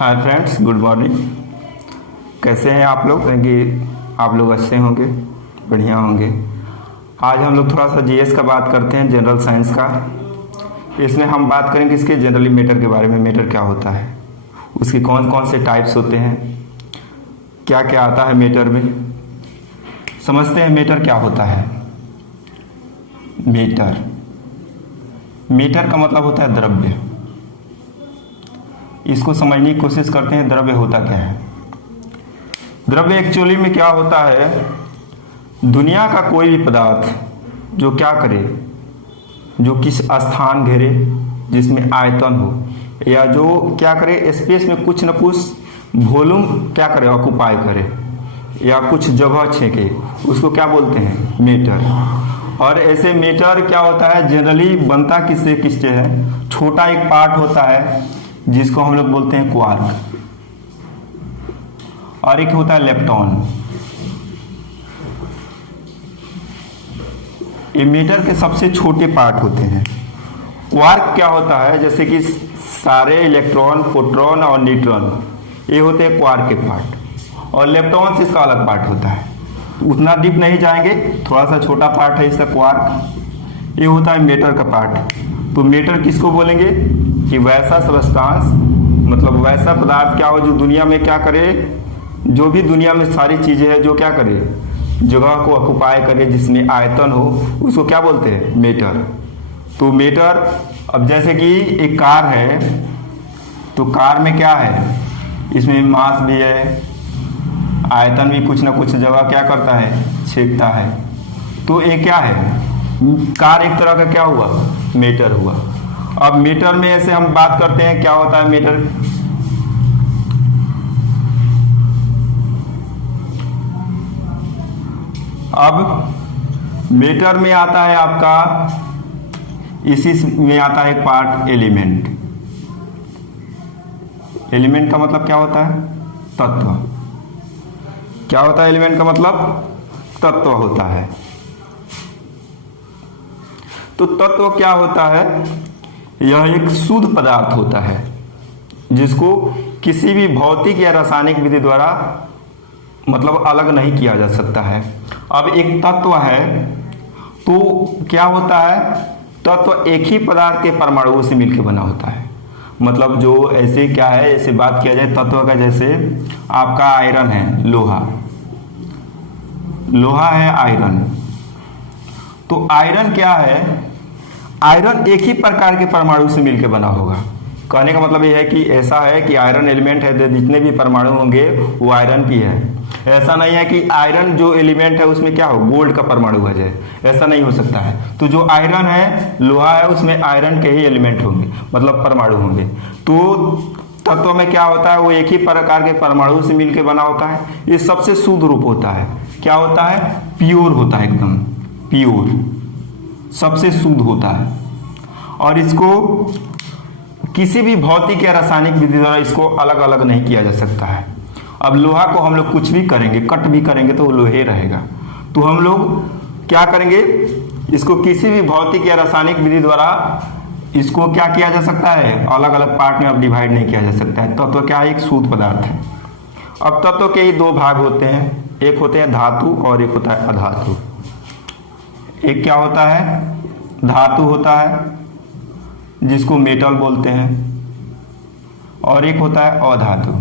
Hi friends, good morning. कैसे हैं आप लोग? कि आप लोग अच्छे होंगे, बढ़िया होंगे। आज हम लोग थोड़ा सा जीएस का बात करते हैं, जनरल साइंस का। इसमें हम बात करेंगे इसके जनरली मैटर के बारे में। मैटर क्या होता है, उसके कौन कौन से टाइप्स होते हैं, क्या क्या आता है मैटर में। समझते हैं मैटर क्या होता है। मैटर का मतलब होता है द्रव्य। इसको समझने की कोशिश करते हैं, द्रव्य होता क्या है। द्रव्य एक्चुअली में क्या होता है, दुनिया का कोई भी पदार्थ जो क्या करे, जो किस स्थान घेरे जिसमें आयतन हो, या जो क्या करे स्पेस में कुछ न कुछ वॉल्यूम क्या करे, ऑक्युपाई करे, या कुछ जगह छेके, उसको क्या बोलते हैं, मैटर। और ऐसे मैटर क्या होता है, जनरली बनता किससे किससे है, छोटा एक पार्ट होता है जिसको हम लोग बोलते हैं क्वार्क, और एक होता है लेप्टॉन। ये मैटर के सबसे छोटे पार्ट होते हैं। क्वार्क क्या होता है, जैसे कि सारे इलेक्ट्रॉन, प्रोटॉन और न्यूट्रॉन, ये होते हैं क्वार्क के पार्ट। और लेप्टॉन इसका अलग पार्ट होता है, तो उतना डीप नहीं जाएंगे, थोड़ा सा छोटा पार्ट है इसका क्वार्क। ये होता है मैटर का पार्ट। तो मैटर किसको बोलेंगे कि वैसा सबस्टांस, मतलब वैसा पदार्थ क्या हो जो दुनिया में क्या करे, जो भी दुनिया में सारी चीजें हैं जो क्या करे, जगह को ऑक्युपाई करे, जिसमें आयतन हो, उसको क्या बोलते हैं, मैटर। तो मैटर, अब जैसे कि एक कार है, तो कार में क्या है, इसमें मास भी है, आयतन भी कुछ ना कुछ जगह क्या करता है, छेदता है। तो ये क्या है, कार एक तरह का क्या हुआ, मैटर हुआ। अब मैटर में ऐसे हम बात करते हैं क्या होता है मैटर। अब मैटर में आता है आपका, इसी में आता है एक पार्ट एलिमेंट। एलिमेंट का मतलब क्या होता है, तत्व। क्या होता है एलिमेंट का मतलब, तत्व होता है। तो तत्व क्या होता है, यह एक शुद्ध पदार्थ होता है जिसको किसी भी भौतिक या रासायनिक विधि द्वारा मतलब अलग नहीं किया जा सकता है। अब एक तत्व है तो क्या होता है, तत्व एक ही पदार्थ के परमाणुओं से मिलकर बना होता है। मतलब जो ऐसे क्या है, ऐसे बात किया जाए तत्व का, जैसे आपका आयरन है, लोहा है आयरन। तो आयरन क्या है, आयरन एक ही प्रकार के परमाणु से मिलकर बना होगा। कहने का मतलब यह है कि ऐसा है कि आयरन एलिमेंट है, जितने भी परमाणु होंगे वो आयरन की है। ऐसा नहीं है कि आयरन जो एलिमेंट है उसमें क्या हो, गोल्ड का परमाणु आ जाए, ऐसा नहीं हो सकता है। तो जो आयरन है, लोहा है, उसमें आयरन के ही एलिमेंट होंगे, मतलब परमाणु होंगे। तो तत्व में क्या होता है, वो एक ही प्रकार के परमाणु से मिलकर बना होता है। ये सबसे शुद्ध रूप होता है। क्या होता है, प्योर होता है, एकदम प्योर, सबसे शुद्ध होता है। और इसको किसी भी भौतिक या रासायनिक विधि द्वारा इसको अलग अलग नहीं किया जा सकता है। अब लोहा को हम लोग कुछ भी करेंगे, कट भी करेंगे तो वो लोहे रहेगा। तो हम लोग क्या करेंगे, इसको किसी भी भौतिक या रासायनिक विधि द्वारा इसको क्या किया जा सकता है, अलग अलग पार्ट में अब डिवाइड नहीं किया जा सकता है। तत्व क्या है, एक शुद्ध पदार्थ है। अब तत्व के ही दो भाग होते हैं, एक होते हैं धातु और एक होता है अधातु। एक क्या होता है, धातु होता है जिसको मेटल बोलते हैं, और एक होता है अधातु,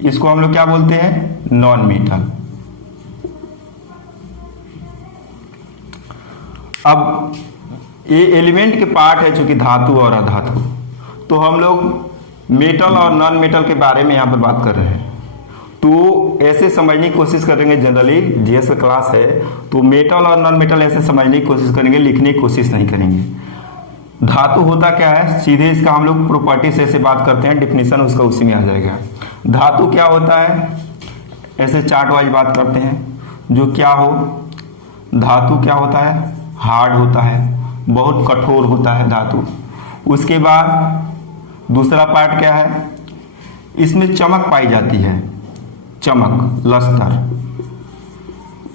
इसको हम लोग क्या बोलते हैं, नॉन मेटल। अब ये एलिमेंट के पार्ट है चूंकि धातु और अधातु, तो हम लोग मेटल और नॉन मेटल के बारे में यहाँ पर बात कर रहे हैं। तो ऐसे समझने की कोशिश करेंगे, जनरली जीएस का क्लास है तो मेटल और नॉन मेटल ऐसे समझने की कोशिश करेंगे, लिखने की कोशिश नहीं करेंगे। धातु होता क्या है, सीधे इसका हम लोग प्रॉपर्टी से ऐसे बात करते हैं, डिफिनीशन उसका उसी में आ जाएगा। धातु क्या होता है, ऐसे चार्ट वाइज बात करते हैं, जो क्या हो, धातु क्या होता है, हार्ड होता है, बहुत कठोर होता है धातु। उसके बाद दूसरा पार्ट क्या है, इसमें चमक पाई जाती है, चमक, लस्तर,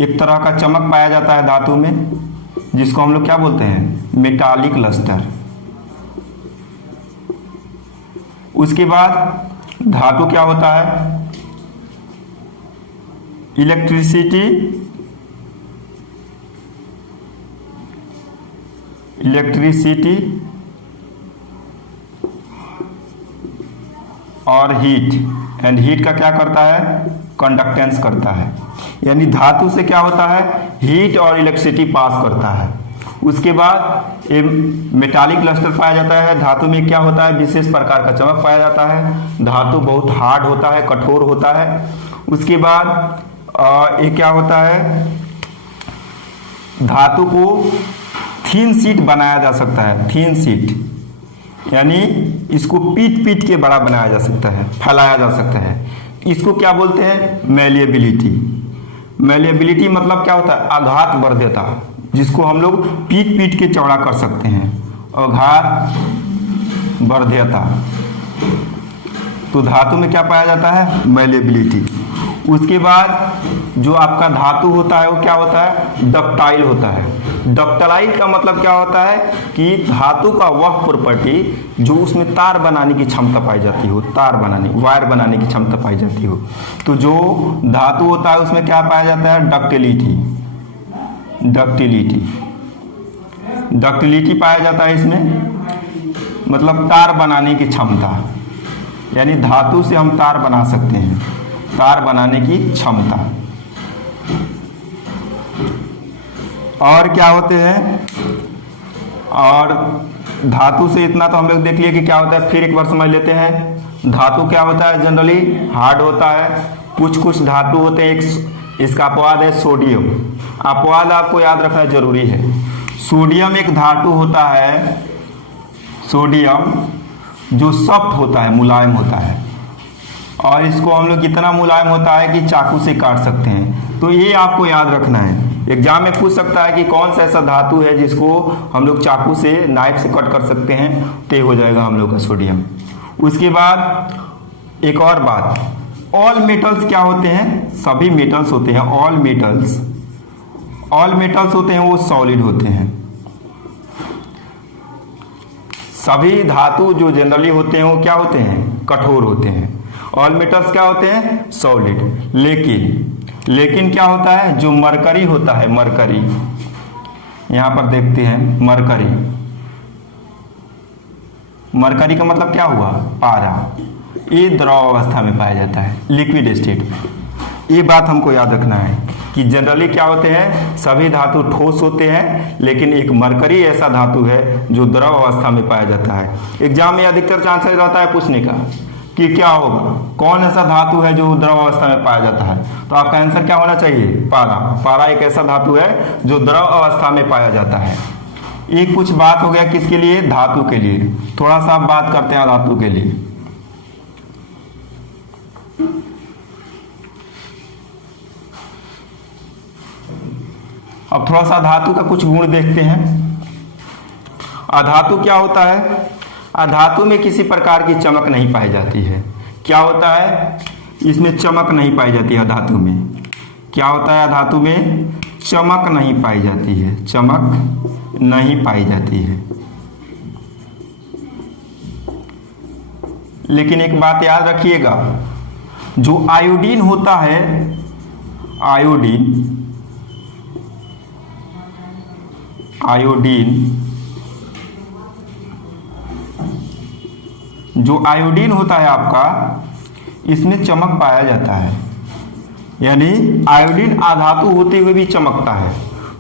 एक तरह का चमक पाया जाता है धातु में, जिसको हम लोग क्या बोलते हैं, मेटालिक लस्टर। उसके बाद धातु क्या होता है, इलेक्ट्रिसिटी और हीट, एंड हीट का क्या करता है, कंडक्टेंस करता है। यानी धातु से क्या होता है, हीट और इलेक्ट्रिसिटी पास करता है। उसके बाद मेटालिक लस्टर पाया जाता है। धातु में क्या होता है, विशेष प्रकार का चमक पाया जाता है। धातु बहुत हार्ड होता है, कठोर होता है। उसके बाद ये क्या होता है, धातु को थीन शीट बनाया जा सकता है। थीन शीट यानी इसको पीट पीट के बड़ा बनाया जा सकता है, फैलाया जा सकता है। इसको क्या बोलते हैं, मैलिएबिलिटी। मैलिएबिलिटी मतलब क्या होता है, आघात वर्ध्यता, जिसको हम लोग पीट पीट के चौड़ा कर सकते हैं, आघात वर्ध्यता। तो धातु में क्या पाया जाता है, मैलिएबिलिटी। उसके बाद जो आपका धातु होता है वो क्या होता है, डक्टाइल होता है। डक्टाइल का मतलब क्या होता है कि धातु का वह प्रॉपर्टी जो उसमें तार बनाने की क्षमता पाई जाती हो, तार बनाने, वायर बनाने की क्षमता पाई जाती हो। तो जो धातु होता है उसमें क्या पाया जाता है, डक्टिलिटी। डक्टिलिटी पाया जाता है इसमें, मतलब तार बनाने की क्षमता। यानी धातु से हम तार बना सकते हैं, तार बनाने की क्षमता। और क्या होते हैं, और धातु से इतना तो हम लोग देख लिए कि क्या होता है। फिर एक बार समझ लेते हैं, धातु क्या होता है, जनरली हार्ड होता है। कुछ कुछ धातु होते हैं, एक इसका अपवाद है सोडियम। अपवाद आपको याद रखना जरूरी है। सोडियम एक धातु होता है, सोडियम जो सॉफ्ट होता है, मुलायम होता है, और इसको हम लोग कितना मुलायम होता है कि चाकू से काट सकते हैं। तो ये आपको याद रखना है। एग्जाम में पूछ सकता है कि कौन सा ऐसा धातु है जिसको हम लोग चाकू से, नाइफ से कट कर सकते हैं, तो हो जाएगा हम लोग का सोडियम। उसके बाद एक और बात, ऑल मेटल्स क्या होते हैं, सभी मेटल्स होते हैं, ऑल मेटल्स होते हैं वो सॉलिड होते हैं। सभी धातु जो जनरली होते हैं वो क्या होते हैं, कठोर होते हैं। ऑल मेटल्स क्या होते हैं, सॉलिड। लेकिन क्या होता है, जो मरकरी होता है, मरकरी, यहां पर देखते हैं मरकरी का मतलब क्या हुआ, पारा। ये द्रव अवस्था में पाया जाता है, लिक्विड स्टेट में। ये बात हमको याद रखना है कि जनरली क्या होते हैं, सभी धातु ठोस होते हैं, लेकिन एक मरकरी ऐसा धातु है जो द्रव अवस्था में पाया जाता है। एग्जाम में अधिकतर चांसेस रहता है पूछने का कि क्या होगा, कौन ऐसा धातु है जो द्रव अवस्था में पाया जाता है। तो आपका आंसर क्या होना चाहिए, पारा। पारा एक ऐसा धातु है जो द्रव अवस्था में पाया जाता है। ये कुछ बात हो गया किसके लिए, धातु के लिए। थोड़ा सा बात करते हैं धातु के लिए। अब थोड़ा सा धातु का कुछ गुण देखते हैं। अधातु क्या होता है, अधातु में किसी प्रकार की चमक नहीं पाई जाती है। क्या होता है, इसमें चमक नहीं पाई जाती है अधातु में। क्या होता है, अधातु में चमक नहीं पाई जाती है, चमक नहीं पाई जाती है। लेकिन एक बात याद रखिएगा, जो आयोडीन होता है, आयोडीन जो आयोडीन होता है आपका, इसमें चमक पाया जाता है। यानी आयोडीन अधातु होते हुए भी चमकता है।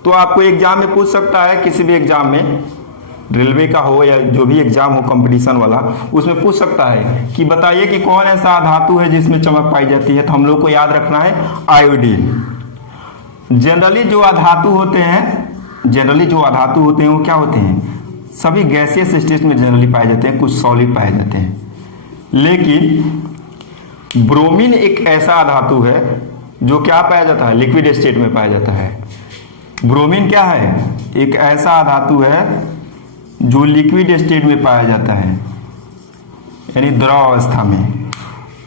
तो आपको एग्जाम में पूछ सकता है, किसी भी एग्जाम में, रेलवे का हो या जो भी एग्जाम हो कंपटीशन वाला, उसमें पूछ सकता है कि बताइए कि कौन ऐसा धातु है जिसमें चमक पाई जाती है। तो हम लोग को याद रखना है आयोडीन। जनरली जो अधातु होते हैं वो क्या होते हैं, सभी गैसियस स्टेट में जनरली पाए जाते हैं, कुछ सॉलिड पाए जाते हैं। लेकिन ब्रोमीन एक ऐसा धातु है जो क्या पाया जाता है, लिक्विड स्टेट में पाया जाता है। ब्रोमीन क्या है, एक ऐसा धातु है जो लिक्विड स्टेट में पाया जाता है, यानी द्रव अवस्था में।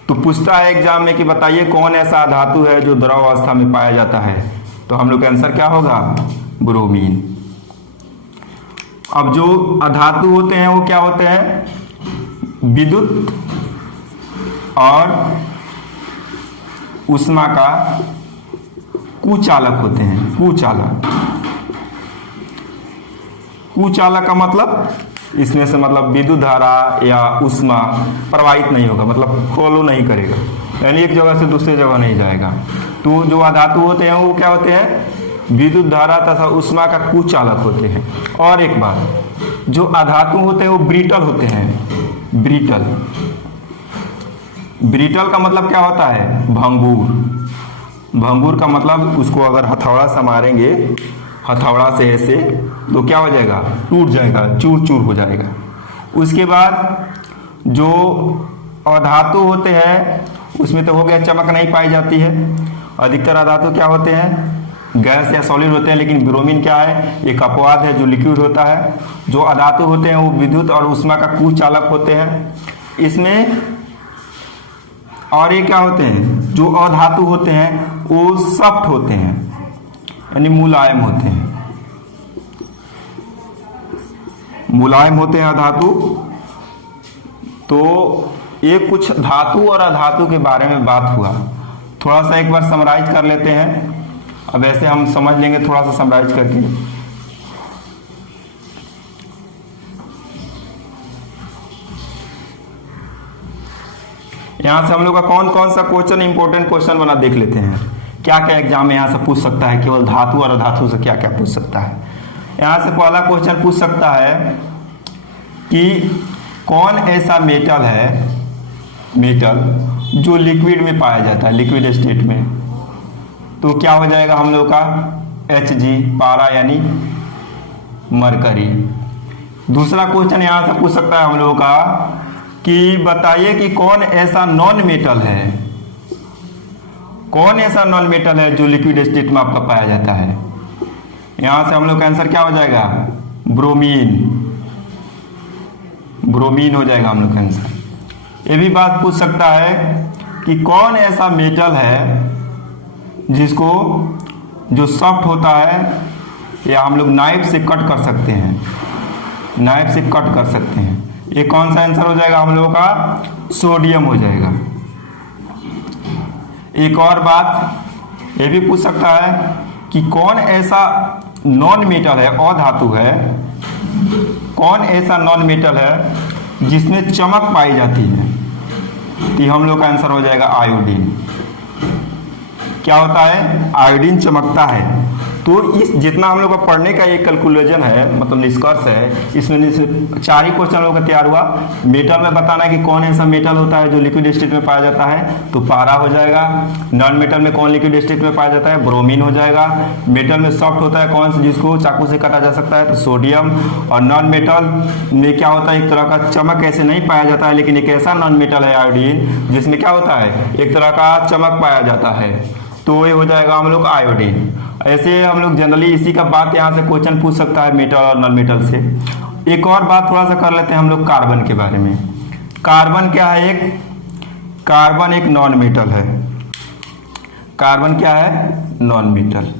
तो पूछता है एग्जाम में कि बताइए कौन ऐसा धातु है जो द्रव अवस्था में पाया जाता है। तो हम लोग का आंसर क्या होगा, ब्रोमीन। अब जो अधातु होते हैं वो क्या होते हैं, विद्युत और ऊष्मा का कुचालक होते हैं। कुचालक, कुचालक का मतलब इसमें से मतलब विद्युत धारा या ऊष्मा प्रवाहित नहीं होगा, मतलब फ्लो नहीं करेगा, यानी एक जगह से दूसरी जगह नहीं जाएगा। तो जो अधातु होते हैं वो क्या होते हैं, विद्युत धारा तथा ऊष्मा का कुचालक होते हैं। और एक बात, जो अधातु होते हैं वो ब्रिटल होते हैं। ब्रिटल, ब्रिटल का मतलब क्या होता है, भंगुर। भंगुर का मतलब उसको अगर हथौड़ा से मारेंगे, हथौड़ा से ऐसे, तो क्या हो जाएगा, टूट जाएगा, चूर चूर हो जाएगा। उसके बाद जो अधातु होते हैं उसमें तो हो गया चमक नहीं पाई जाती है। अधिकतर अधातु क्या होते हैं, गैस या सॉलिड होते हैं, लेकिन ब्रोमीन क्या है, एक अपवाद है जो लिक्विड होता है। जो अधातु होते हैं वो विद्युत और ऊष्मा का कुचालक होते हैं इसमें। और ये क्या होते हैं, जो अधातु होते हैं वो सॉफ्ट होते हैं, यानी मुलायम होते हैं। मुलायम होते हैं अधातु। तो ये कुछ धातु और अधातु के बारे में बात हुआ। थोड़ा सा एक बार समराइज कर लेते हैं। अब ऐसे हम समझ लेंगे थोड़ा सा समराइज करके। यहां से हम लोग का कौन कौन सा क्वेश्चन, इंपॉर्टेंट क्वेश्चन बना देख लेते हैं। क्या क्या एग्जाम में यहां से पूछ सकता है, केवल धातु और अधातु से क्या क्या पूछ सकता है। यहां से पहला क्वेश्चन पूछ सकता है कि कौन ऐसा मेटल है, मेटल जो लिक्विड में पाया जाता है, लिक्विड स्टेट में। तो क्या हो जाएगा हम लोग का Hg, पारा यानी मरकरी। दूसरा क्वेश्चन यहां से पूछ सकता है हम लोगों का कि बताइए कि कौन ऐसा नॉन मेटल है, कौन ऐसा नॉन मेटल है जो लिक्विड स्टेट में आपका पाया जाता है। यहां से हम लोग का आंसर क्या हो जाएगा, ब्रोमीन। ब्रोमीन हो जाएगा हम लोग का आंसर। ये भी बात पूछ सकता है कि कौन ऐसा मेटल है जिसको, जो सॉफ्ट होता है या हम लोग नाइफ से कट कर सकते हैं, नाइफ से कट कर सकते हैं। ये कौन सा आंसर हो जाएगा हम लोगों का, सोडियम हो जाएगा। एक और बात ये भी पूछ सकता है कि कौन ऐसा नॉन मेटल है, अधातु है, कौन ऐसा नॉन मेटल है जिसमें चमक पाई जाती है। तो हम लोग का आंसर हो जाएगा आयोडीन। क्या होता है, आयोडीन चमकता है। तो इस जितना हम लोग का पढ़ने का एक कैलकुलेशन है, मतलब निष्कर्ष है, इसमें 4 ही क्वेश्चन लोगों का तैयार हुआ। मेटल में बताना है कि कौन ऐसा मेटल होता है जो लिक्विड स्टेट में पाया जाता है, तो पारा हो जाएगा। नॉन मेटल में कौन लिक्विड स्टेट में पाया जाता है, ब्रोमीन हो जाएगा। मेटल में सॉफ्ट होता है कौन, जिसको चाकू से काटा जा सकता है, तो सोडियम। और नॉन मेटल में क्या होता है, एक तरह का चमक ऐसे नहीं पाया जाता है, लेकिन एक ऐसा नॉन मेटल है आयोडीन जिसमें क्या होता है, एक तरह का चमक पाया जाता है, तो ये हो जाएगा हम लोग आयोडीन। ऐसे हम लोग जनरली इसी का बात यहाँ से क्वेश्चन पूछ सकता है मेटल और नॉन मेटल से। एक और बात थोड़ा सा कर लेते हैं हम लोग कार्बन के बारे में। कार्बन क्या है, एक कार्बन एक नॉन मेटल है। कार्बन क्या है, नॉन मेटल।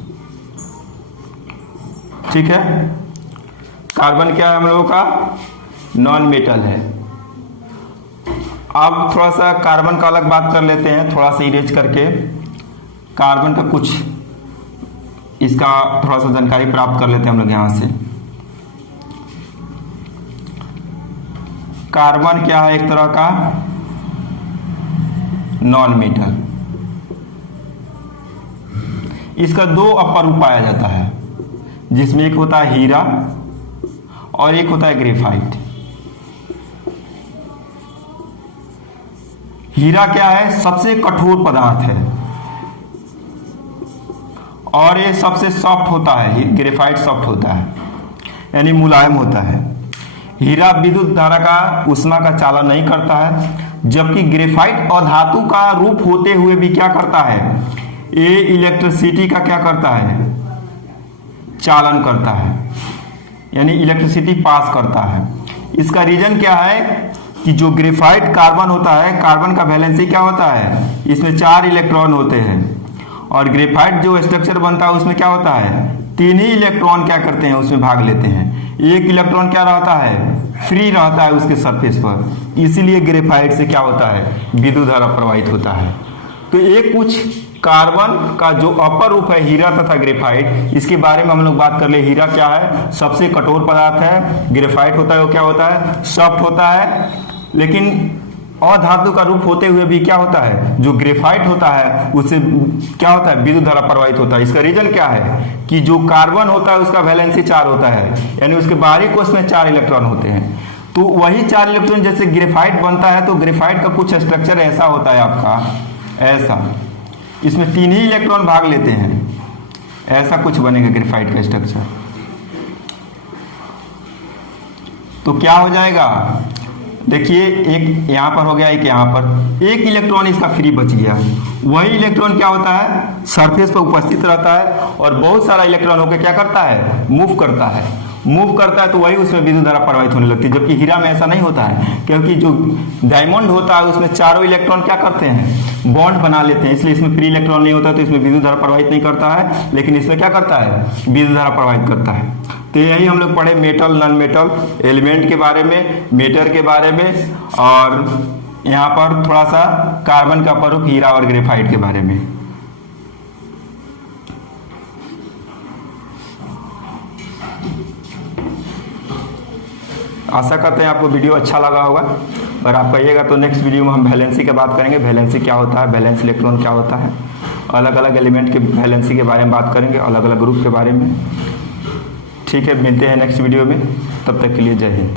ठीक है, कार्बन क्या है हम लोगों का, नॉन मेटल है। अब थोड़ा सा कार्बन का अलग बात कर लेते हैं, थोड़ा सा इरेज करके कार्बन का कुछ इसका थोड़ा सा जानकारी प्राप्त कर लेते हैं हम लोग यहां से। कार्बन क्या है, एक तरह का नॉन मेटल। इसका 2 अपर रूप पाया जाता है, जिसमें एक होता है हीरा और एक होता है ग्रेफाइट। हीरा क्या है, सबसे कठोर पदार्थ है और ये सबसे सॉफ्ट होता है। ग्रेफाइट सॉफ्ट होता है, यानी मुलायम होता है। हीरा विद्युत धारा का, ऊष्मा का चालन नहीं करता है, जबकि ग्रेफाइट अधातु का रूप होते हुए भी क्या करता है, ये इलेक्ट्रिसिटी का क्या करता है, चालन करता है, यानी इलेक्ट्रिसिटी पास करता है। इसका रीजन क्या है कि जो ग्रेफाइट कार्बन होता है, कार्बन का वैलेंसी क्या होता है, इसमें 4 इलेक्ट्रॉन होते हैं, और ग्रेफाइट जो स्ट्रक्चर बनता है उसमें क्या होता है, 3 ही इलेक्ट्रॉन क्या करते हैं, उसमें भाग लेते हैं। एक इलेक्ट्रॉन क्या रहता है, फ्री रहता है उसके सरफेस पर, इसीलिए ग्रेफाइट से क्या होता है, विद्युत धारा प्रवाहित होता है। तो ये कुछ कार्बन का जो अपर रूप है हीरा तथा ग्रेफाइट, इसके बारे में हम लोग बात कर ले। हीरा क्या है, सबसे कठोर पदार्थ है। ग्रेफाइट होता है वो क्या होता है, सॉफ्ट होता है। लेकिन अधातु का रूप होते हुए भी क्या होता है, जो ग्रेफाइट होता है उससे क्या होता है, विद्युत धारा प्रवाहित होता है। इसका रीजन क्या है कि जो कार्बन होता है उसका वैलेंसी 4 होता है, यानी उसके बाहरी कोश में 4 इलेक्ट्रॉन होते हैं। तो वही 4 इलेक्ट्रॉन जैसे ग्रेफाइट बनता है, तो ग्रेफाइट का कुछ स्ट्रक्चर ऐसा होता है आपका, ऐसा, इसमें 3 ही इलेक्ट्रॉन भाग लेते हैं, ऐसा कुछ बनेगा ग्रेफाइट का स्ट्रक्चर। तो क्या हो जाएगा, देखिए एक यहाँ पर हो गया, एक यहाँ पर, एक इलेक्ट्रॉन इसका फ्री बच गया। वही इलेक्ट्रॉन क्या होता है, सरफेस पर उपस्थित रहता है और बहुत सारा इलेक्ट्रॉन होकर क्या करता है, मूव करता है। मूव करता है तो वही उसमें विद्युत धारा प्रवाहित होने लगती है। जबकि हीरा में ऐसा नहीं होता है, क्योंकि जो डायमंड होता है उसमें चारों इलेक्ट्रॉन क्या करते हैं, बॉन्ड बना लेते हैं, इसलिए इसमें फ्री इलेक्ट्रॉन नहीं होता, तो इसमें विद्युत धारा प्रवाहित नहीं करता है। लेकिन इसमें क्या करता है, विद्युत धारा प्रवाहित करता है। तो यही हम लोग पढ़े मेटल, नॉन मेटल, एलिमेंट के बारे में, मेटर के बारे में, और यहाँ पर थोड़ा सा कार्बन का अपर रूप हीरा और ग्रेफाइट के बारे में। आशा करते हैं आपको वीडियो अच्छा लगा होगा। और आप कहिएगा तो नेक्स्ट वीडियो में हम वैलेंसी की बात करेंगे। वैलेंसी क्या होता है, वैलेंस इलेक्ट्रॉन क्या होता है, अलग अलग एलिमेंट के वैलेंसी के बारे में बात करेंगे, अलग अलग ग्रुप के बारे में। ठीक है, मिलते हैं नेक्स्ट वीडियो में, तब तक के लिए जय हिंद।